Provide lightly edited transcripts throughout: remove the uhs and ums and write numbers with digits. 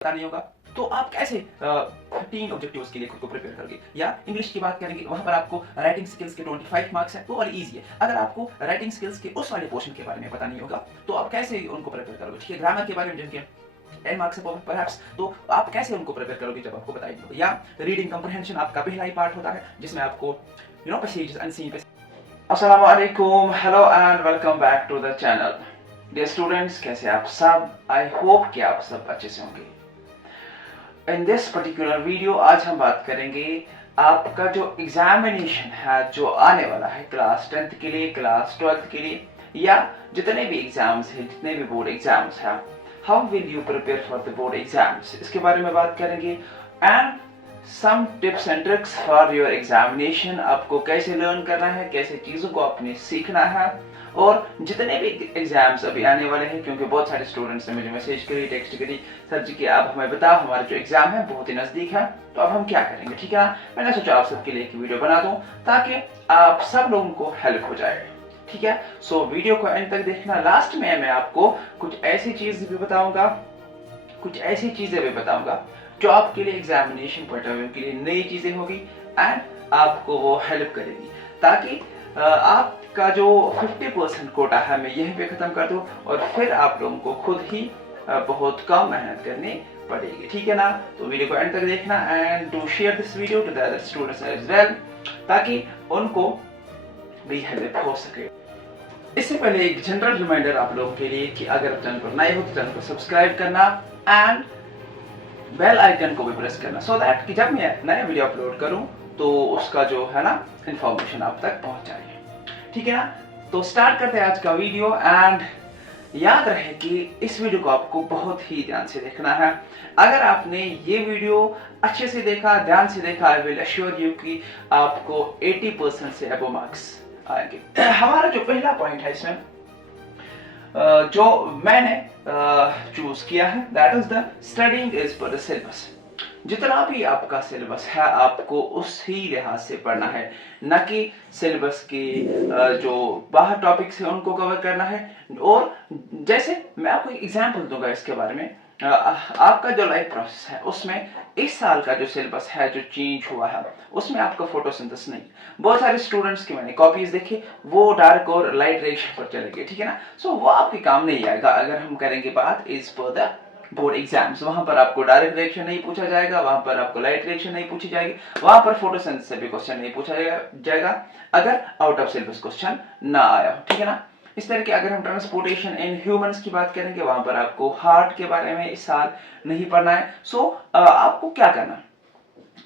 पता नहीं होगा तो आप कैसे 13 ऑब्जेक्टिव्स के लिए खुद को प्रिपेयर करोगे। या इंग्लिश की बात करेंगे, वहां पर आपको राइटिंग स्किल्स के 25 मार्क्स है, वो वाली इजी है। अगर आपको राइटिंग स्किल्स के उस वाले पोर्शन के बारे में पता नहीं होगा तो आप कैसे उनको प्रिपेयर करोगे। ठीक है, ग्रामर के बारे में जिनके 10 मार्क्स है परहैप्स, तो आप कैसे उनको प्रिपेयर करोगे जब आपको बताएंगे। या रीडिंग कंप्रहेंशन आपका पहला ही पार्ट होता है जिसमें आपको पैसेजेस अनसीन। अस्सलाम वालेकुम, hello and welcome back to the channel. Dear students, कैसे आप सब? आई होप कि आप सब अच्छे से होंगे। इन दिस पर्टिकुलर वीडियो आज हम बात करेंगे आपका जो एग्जामिनेशन है जो आने वाला है क्लास 10th के लिए, क्लास 12th के लिए, या जितने भी एग्जाम्स हैं, जितने भी बोर्ड एग्जाम्स हैं, how will you prepare for the board exams, इसके बारे में बात करेंगे। And some tips and tricks for your examination, आपको कैसे लर्न करना है, कैसे चीजों को आपने सीखना है। और जितने भी एग्जाम्स अभी आने वाले हैं, क्योंकि बहुत सारे स्टूडेंट्स ने मुझे मैसेज करी, टेक्स्ट करी, सर जी कि आप हमें बताओ हमारा जो एग्जाम है बहुत ही नजदीक है, तो अब हम क्या करेंगे। ठीक है, मैंने सोचा आप सबके लिए एक वीडियो बना दूं ताकि आप सब लोगों को हेल्प हो जाए। ठीक है, सो वीडियो को एंड तक देखना। लास्ट में मैं आपको कुछ ऐसी चीज भी बताऊंगा, कुछ ऐसी चीजें भी बताऊंगा जो आपके लिए एग्जामिनेशन पॉइंट ऑफ व्यू के लिए नई चीजें होगी एंड आपको वो हेल्प करेगी, ताकि आपका जो 50% कोटा है मैं यहीं पे खत्म कर दूं और फिर आप लोगों को खुद ही बहुत कम मेहनत करनी पड़ेगी। ठीक है ना, तो वीडियो को एंड तक देखना and to share this video to the other students as well, ताकि उनको भी हेल्प हो सके। इससे पहले एक जनरल रिमाइंडर आप लोगों के लिए कि अगर आप चैनल पर नए हो तो चैनल को सब्सक्राइब करना एंड बेल आइकन को भी प्रेस करना, सो दैट कि जब मैं नया वीडियो अपलोड करूं तो उसका जो है ना इंफॉर्मेशन आप तक पहुंच जाए। ठीक है ना, तो स्टार्ट करते हैं आज का वीडियो। एंड याद रहे कि इस वीडियो को आपको बहुत ही ध्यान से देखना है। अगर आपने ये वीडियो अच्छे से देखा, ध्यान से देखा, आई विल अश्योर यू कि आपको 80% से अबव मार्क्स आएंगे। हमारा जो पहला पॉइंट है इसमें जो मैंने चूज किया है, that is the studying is पर द सिलेबस। जितना भी आपका सिलेबस है आपको उसी लिहाज से पढ़ना है, न कि सिलेबस के जो बाहर टॉपिक्स है उनको कवर करना है। और जैसे मैं आपको एक एग्जांपल दूंगा इसके बारे में, आपका जो लाइफ प्रोसेस है उसमें इस साल का जो सिलेबस है जो चेंज हुआ है उसमें आपका फोटोसिंथेसिस नहीं। बहुत सारे स्टूडेंट्स की मैंने कॉपीज देखी, वो डार्क और लाइट रिएक्शन पर चले गए। ठीक है ना, सो वो आपके काम नहीं आएगा। अगर हम करेंगे बात इज पर द बोर्ड एग्जाम्स, वहां पर आपको डायरेक्ट रिएक्शन नहीं पूछा जाएगा, वहां पर आपको लाइट रिएक्शन नहीं पूछी जाएगी, वहां पर फोटोसिंथेसिस से भी क्वेश्चन नहीं पूछा जाएगा अगर आउट ऑफ सिलेबस क्वेश्चन ना आया हो। ठीक है ना, इस तरह के अगर हम ट्रांसपोर्टेशन इन ह्यूमंस की बात करेंगे, वहां पर आपको हार्ट के बारे में इस साल नहीं पढ़ना है। सो आपको क्या करना,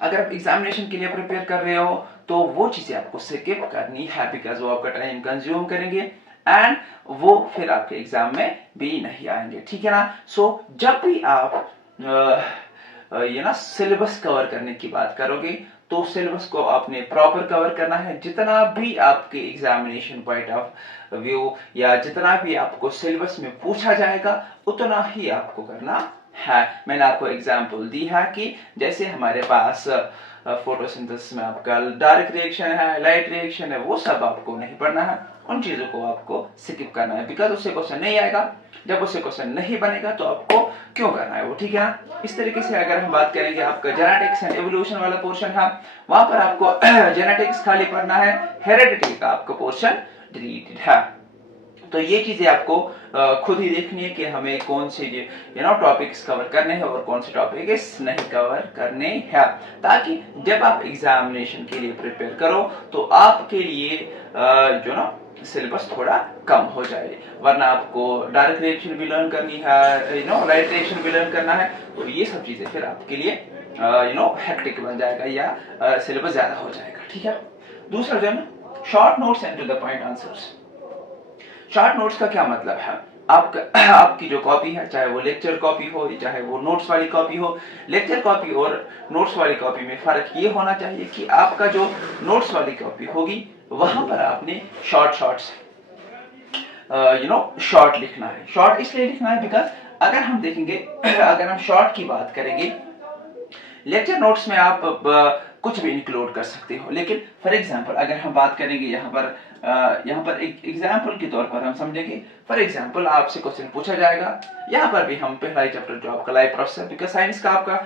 अगर आप एग्जामिनेशन के लिए प्रिपेयर कर रहे हो तो वो चीजें आपको स्किप करनी है, बिकॉज वो आपका टाइम कंज्यूम करेंगे एंड वो फिर आपके एग्जाम में भी नहीं आएंगे। ठीक है ना, सो जब भी आप ये ना सिलेबस कवर करने की बात करोगे तो सिलेबस को आपने प्रॉपर कवर करना है। जितना भी आपके एग्जामिनेशन पॉइंट ऑफ व्यू या जितना भी आपको सिलेबस में पूछा जाएगा उतना ही आपको करना है। मैंने आपको एग्जांपल दी है कि जैसे हमारे पास फोटोसिंथेसिस में आपका डायरेक्ट रिएक्शन है, लाइट रिएक्शन है, वो सब आपको नहीं पढ़ना है, उन चीजों को आपको स्किप करना है, बिकॉज उससे क्वेश्चन नहीं आएगा। जब उससे क्वेश्चन नहीं बनेगा तो आपको क्यों करना है वो। ठीक है ना, इस तरीके से अगर हम बात करेंगे आपका जेनेटिक्स एंड एवोल्यूशन वाला पोर्शन है, वहां पर आपको जेनेटिक्स खाली पढ़ना है, हेरेडिटी का आपका पोर्शन डिलीटेड है। तो ये चीजें आपको खुद ही देखनी है कि हमें कौन से टॉपिक्स कवर करने हैं और कौन से टॉपिक्स नहीं कवर करने हैं, ताकि जब आप एग्जामिनेशन के लिए प्रिपेयर करो तो आपके लिए जो ना सिलेबस थोड़ा कम हो जाए। वरना आपको डायरेक्ट रिएक्शन भी लर्न करनी है, लाइट रिएक्शन भी लर्न करना है, तो ये सब चीजें फिर आपके लिए हेक्टिक बन जाएगा या सिलेबस ज्यादा हो जाएगा। ठीक है, दूसरा जो है ना short notes and to the point answers. Short notes का क्या मतलब है, आपकी जो कॉपी है, चाहे वो लेक्चर कॉपी हो चाहे वो नोट्स वाली कॉपी हो, लेक्चर कॉपी और नोट्स वाली कॉपी में फर्क ये होना चाहिए कि आपका जो नोट्स वाली कॉपी होगी वहां पर आपने शॉर्ट्स शॉर्ट लिखना है। शॉर्ट इसलिए लिखना है बिकॉज अगर हम देखेंगे अगर हम शॉर्ट की बात करेंगे, लेक्चर नोट्स में आप कुछ भी इंक्लूड कर सकते हो। लेकिन फॉर एग्जांपल अगर हम बात करेंगे यहाँ पर एक एग्जांपल के तौर पर हम समझेंगे। फॉर एग्जांपल आपसे क्वेश्चन पूछा जाएगा, यहाँ पर भी हम पहला ही चैप्टर जो आपका लाइफ प्रोसेस, बिकॉज साइंस का आपका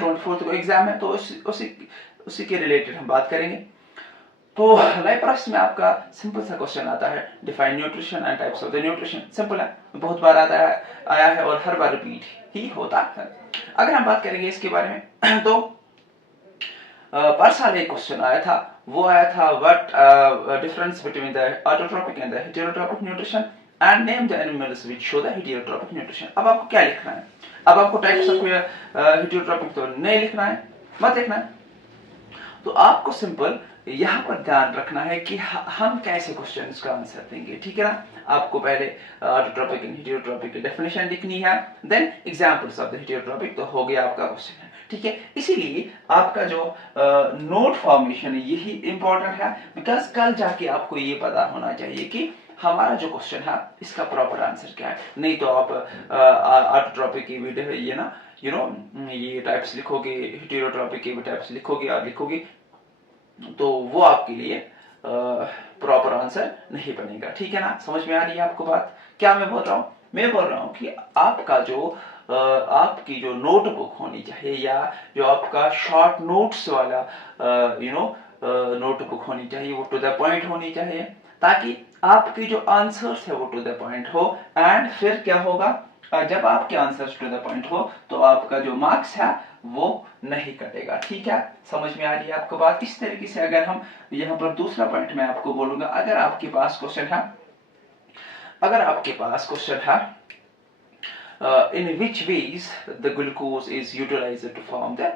24 को एग्जाम है, तो उसी के रिलेटेड हम बात करेंगे। तो लाइफ प्रोसेस में आपका सिंपल सा क्वेश्चन आता है, define nutrition and types of the nutrition. Simple है, बहुत बार आया है और हर बार रिपीट ही होता है। अगर हम बात करेंगे इसके बारे में तो पर साल एक क्वेश्चन आया था, वो आया था what difference between the autotrophic and the heterotrophic nutrition and name the animals which show the heterotrophic nutrition. अब आपको क्या लिखना है? अब आपको टाइप्स ऑफ हेटेरोट्रोपिक तो नहीं लिखना है, मत लिखना है। तो आपको सिंपल यहाँ पर ध्यान रखना है कि हम कैसे क्वेश्चंस का आंसर देंगे, ठीक है ना। आपको पहले ऑटोट्रोपिक एंड हेटेरोट्रोपिक की डेफिनेशन लिखनी है, देन एग्जांपल्स ऑफ द हेटेरोट्रोपिक, तो हो गया आपका क्वेश्चन है, ठीक है। इसीलिए आपका जो नोट फॉर्मेशन है यही इंपॉर्टेंट है, बिकॉज कल जाके आपको ये पता होना चाहिए कि हमारा जो क्वेश्चन है इसका प्रॉपर आंसर क्या है। नहीं तो आप ऑटोट्रोपिक की वीडियो है ये ना, ये टाइप्स लिखोगे, हेटेरोट्रोपिक के भी टाइप्स लिखोगे और लिखोगे, तो वो आपके लिए प्रॉपर आंसर नहीं बनेगा, ठीक है ना। समझ में आ रही है आपको बात? क्या मैं बोल रहा हूँ? मैं बोल रहा हूँ कि आपका जो आपकी जो नोटबुक होनी चाहिए, या जो आपका शॉर्ट नोट्स वाला नोटबुक होनी चाहिए, वो टू द पॉइंट होनी चाहिए, ताकि आपके जो आंसर्स है वो टू द पॉइंट हो। एंड फिर क्या होगा, जब आपके आंसर्स टू द पॉइंट हो तो आपका जो मार्क्स है वो नहीं कटेगा, ठीक है। समझ में आ रही है आपको बात? इस तरीके से अगर हम यहाँ पर दूसरा पॉइंट मैं आपको बोलूंगा, अगर आपके पास क्वेश्चन है in which ways the glucose is utilized to form the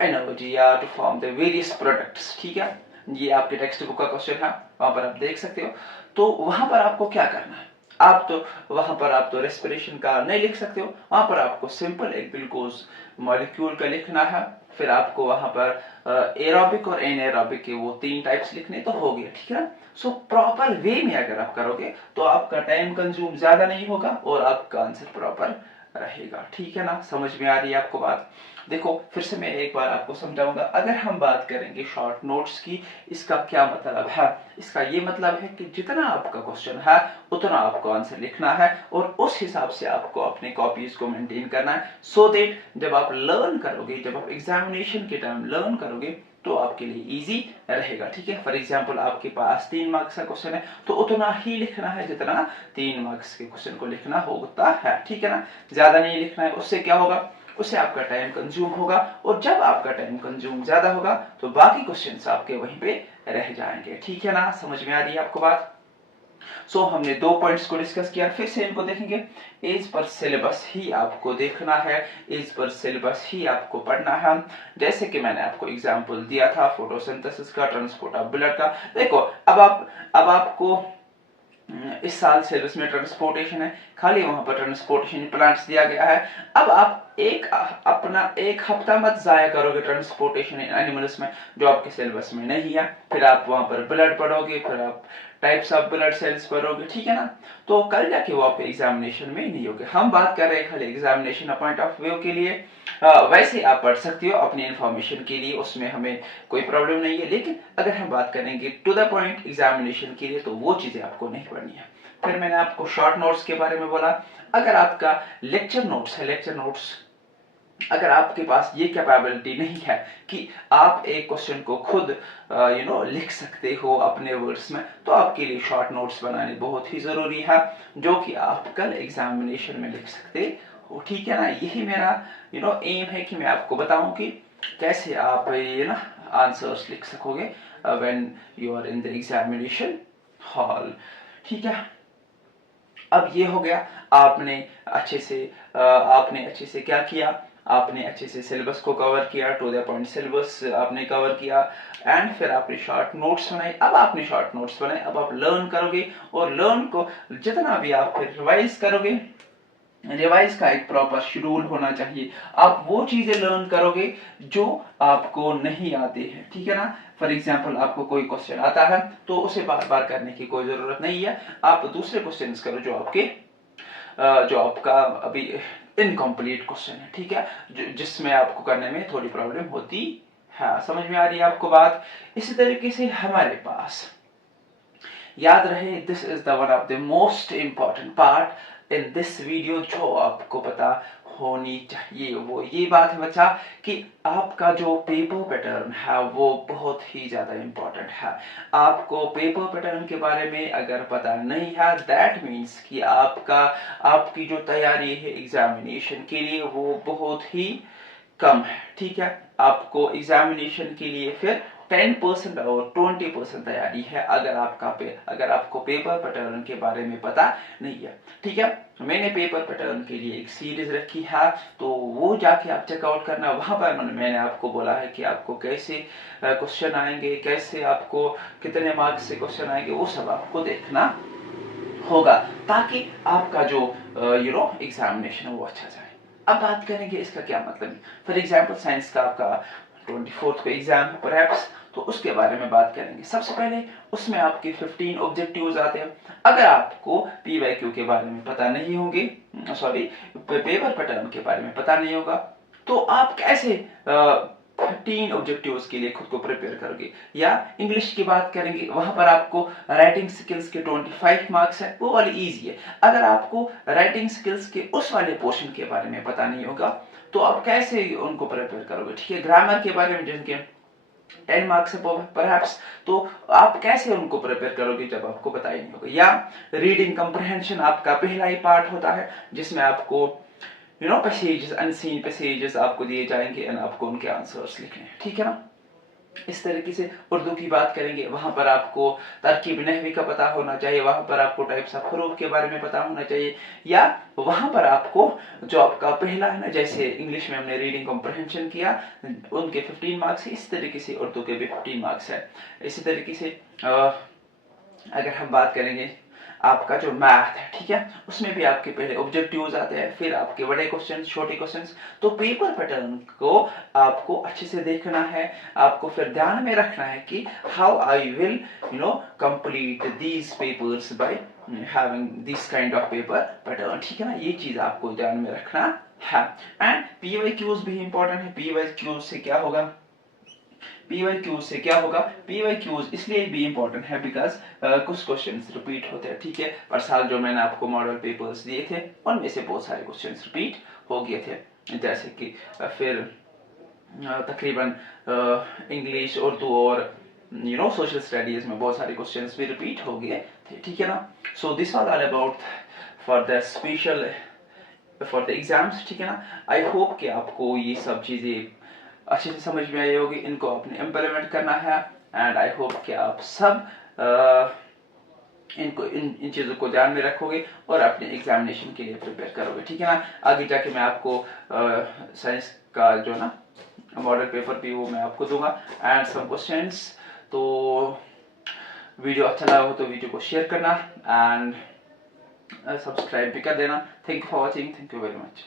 energy या to form the various products, ठीक है। ये आपके टेक्स्ट बुक का क्वेश्चन है, वहां पर आप देख सकते हो। तो वहां पर आपको क्या करना है, वहां पर आप तो रेस्पिरेशन का नहीं लिख सकते हो, वहां पर आपको सिंपल एक ग्लूकोज मॉलिक्यूल का लिखना है। फिर आपको वहां पर एरोबिक और एनएरोबिक के वो 3 टाइप्स लिखने, तो हो गया, ठीक है ना। सो प्रॉपर वे में अगर आप करोगे तो आपका टाइम कंज्यूम ज्यादा नहीं होगा और आपका आंसर प्रॉपर रहेगा, ठीक है ना। समझ में आ रही है आपको बात? देखो फिर से मैं एक बार आपको समझाऊंगा। अगर हम बात करेंगे शॉर्ट नोट्स की, इसका क्या मतलब है? इसका ये मतलब है कि जितना आपका क्वेश्चन है उतना आपको आंसर लिखना है, और उस हिसाब से आपको अपने कॉपीज को मेंटेन करना है, सो दैट जब आप लर्न करोगे, जब आप एग्जामिनेशन के टाइम लर्न करोगे तो आपके लिए इजी रहेगा, ठीक है। फॉर एग्जांपल आपके पास 3 मार्क्स का क्वेश्चन है, तो उतना ही लिखना है जितना 3 मार्क्स के क्वेश्चन को लिखना होता है, ठीक है ना। ज्यादा नहीं लिखना है, उससे क्या होगा, उससे आपका टाइम कंज्यूम होगा, और जब आपका टाइम कंज्यूम ज्यादा होगा तो बाकी क्वेश्चंस आपके वहीं पे रह जाएंगे, ठीक है ना। समझ में आ रही है आपको बात? सो हमने 2 पॉइंट्स को डिस्कस किया, फिर से इनको देखेंगे। एज पर सिलेबस ही आपको देखना है, एज पर सिलेबस ही आपको पढ़ना है। जैसे कि मैंने आपको एग्जांपल दिया था फोटोसिंथेसिस का, ट्रांसपोर्ट ऑफ ब्लड का। देखो अब आपको इस साल सिलेबस में ट्रांसपोर्टेशन है, खाली वहां पर ट्रांसपोर्टेशन प्लांट्स दिया गया है। अब आप अपना एक हफ्ता मत जाया करोगे ट्रांसपोर्टेशन एनिमल्स में जो आपके सिलेबस में नहीं है, फिर आप वहां पर ब्लड पढ़ोगे, फिर आप टाइप्स ऑफ ब्लड सेल्स पढ़ोगे, ठीक है ना। तो कल जाके वो आपके एग्जामिनेशन में नहीं होगे। हम बात कर रहे हैं खाली एग्जामिनेशन पॉइंट ऑफ व्यू के लिए। वैसे आप पढ़ सकते हो अपनी इंफॉर्मेशन के लिए, उसमें हमें कोई प्रॉब्लम नहीं है। लेकिन अगर हम बात करेंगे टू द पॉइंट एग्जामिनेशन के लिए, तो वो चीजें आपको नहीं पढ़नी है। फिर मैंने आपको शॉर्ट नोट्स के बारे में बोला। अगर आपका लेक्चर नोट्स है, लेक्चर नोट्स अगर आपके पास ये कैपेबिलिटी नहीं है कि आप एक क्वेश्चन को खुद लिख सकते हो अपने वर्ड्स में, तो आपके लिए शॉर्ट नोट्स बनाने बहुत ही जरूरी है, जो कि आप कल एग्जामिनेशन में लिख सकते हो, ठीक है ना। यही मेरा एम है कि मैं आपको बताऊं कि कैसे आप आंसर्स लिख सकोगे when you are in the examination hall, ठीक है। अब ये हो गया, आपने अच्छे से क्या किया, आपने अच्छे से सिलेबस को कवर किया, टू द पॉइंट सिलेबस आपने कवर किया, एंड फिर आपने शॉर्ट नोट्स बनाए। अब आपने शॉर्ट नोट्स बनाए, अब आप लर्न करोगे, और लर्न को जितना भी आप फिर रिवाइज करोगे, रिवाइज का एक प्रॉपर शेड्यूल होना चाहिए। आप वो चीजें लर्न करोगे जो आपको नहीं आते हैं, ठीक है ना। फॉर एग्जाम्पल आपको कोई क्वेश्चन आता है तो उसे बार बार करने की कोई जरूरत नहीं है, आप दूसरे क्वेश्चन करो जो आपका अभी इनकम्प्लीट क्वेश्चन है, ठीक है, जिसमें आपको करने में थोड़ी प्रॉब्लम होती हाँ, समझ में आ रही है आपको बात। इसी तरीके से हमारे पास याद रहे, this is the one of the most important part in this video, जो आपको पता होनी चाहिए। वो ये बात है बच्चा कि आपका जो पेपर पैटर्न है वो बहुत ही ज्यादा इंपॉर्टेंट है। आपको पेपर पैटर्न के बारे में अगर पता नहीं है, दैट मीन्स कि आपकी जो तैयारी है एग्जामिनेशन के लिए वो बहुत ही कम है। ठीक है, आपको एग्जामिनेशन के लिए फिर 10% और 20% तैयारी है अगर आपको पेपर पैटर्न के बारे में पता नहीं है। ठीक है, मैंने पेपर पैटर्न के लिए एक सीरीज रखी है, तो वो जाके आप चेकआउट करना। वहां पर मैंने आपको बोला है कि आपको कैसे क्वेश्चन आएंगे, कैसे आपको कितने मार्क्स से क्वेश्चन आएंगे, वो सब आपको देखना होगा, ताकि आपका जो एग्जामिनेशन है वो अच्छा जाए। अब बात करेंगे इसका क्या मतलब है। फॉर एग्जाम्पल साइंस का आपका 24th को एग्जाम है परहैप्स, तो उसके बारे में बात करेंगे। सबसे पहले उसमें आपके 15 ऑब्जेक्टिव्स आते हैं। अगर आपको पीवाईक्यू के बारे में पता नहीं होंगे, सॉरी पेपर पैटर्न के बारे में पता नहीं होगा, तो आप कैसे 15 ऑब्जेक्टिव्स के लिए खुद को प्रिपेयर करोगे। या इंग्लिश की बात करेंगे, वहां पर आपको राइटिंग स्किल्स के 25 मार्क्स है, वो वाली इजी है। अगर आपको राइटिंग स्किल्स के उस वाले पोर्शन के बारे में पता नहीं होगा, तो आप कैसे उनको प्रिपेयर करोगे। ठीक है, ग्रामर के बारे में जिनके 10 मार्क्स है परहैप्स, तो आप कैसे उनको प्रिपेयर करोगे जब आपको पता ही नहीं होगा। या रीडिंग कंप्रहेंशन आपका पहला ही पार्ट होता है, जिसमें आपको पैसेजेस, अनसीन पैसेजेस आपको दिए जाएंगे और आपको उनके आंसर्स लिखने हैं। ठीक है ना। इस तरीके से उर्दू की बात करेंगे, वहां पर आपको तरकीब नहवी का पता होना चाहिए, वहां पर आपको टाइप्स ऑफ हरूफ के बारे में पता होना चाहिए। या वहां पर आपको जो आपका पहला है ना, जैसे इंग्लिश में हमने रीडिंग कॉम्प्रहेंशन किया, उनके 15 मार्क्स है, इस तरीके से उर्दू के भी 15 मार्क्स है। इसी तरीके से अगर हम बात करेंगे आपका जो मैथ है, ठीक है, उसमें भी आपके पहले ऑब्जेक्टिव्स आते हैं, फिर आपके बड़े क्वेश्चंस, छोटे क्वेश्चंस। तो पेपर पैटर्न को आपको अच्छे से देखना है, आपको फिर ध्यान में रखना है कि how I will complete these papers by having this kind of paper pattern. ठीक है ना, ये चीज आपको ध्यान में रखना है। एंड पीवाईक्यूज भी इंपॉर्टेंट है। पीवाईक्यूज से क्या होगा, पीवाईक्यूज से क्या होगा, पीवाईक्यूज इसलिए भी इंपॉर्टेंट है बिकॉज कुछ क्वेश्चंस रिपीट होते हैं। ठीक है, पर साल जो मैंने आपको मॉडल पेपर्स दिए थे, उनमें से बहुत सारे क्वेश्चंस रिपीट हो गए थे। जैसे कि फिर तकरीबन इंग्लिश, उर्दू और सोशल स्टडीज में बहुत सारे क्वेश्चंस भी रिपीट हो गए थे। ठीक है ना। So this was all about for the special for the exams. ठीक है ना। आई होप कि आपको ये सब चीजें अच्छे से समझ में आई होगी, इनको आपने इम्प्लीमेंट करना है। एंड आई होप कि आप सब इनको इन चीज़ों को ध्यान में रखोगे और अपने एग्जामिनेशन के लिए प्रिपेयर करोगे। ठीक है ना। आगे जाके मैं आपको साइंस का जो ना मॉडल पेपर भी वो मैं आपको दूंगा एंड सम क्वेश्चंस। तो वीडियो अच्छा लगा हो तो वीडियो को शेयर करना एंड सब्सक्राइब भी कर देना। Thank you for watching, thank you very much.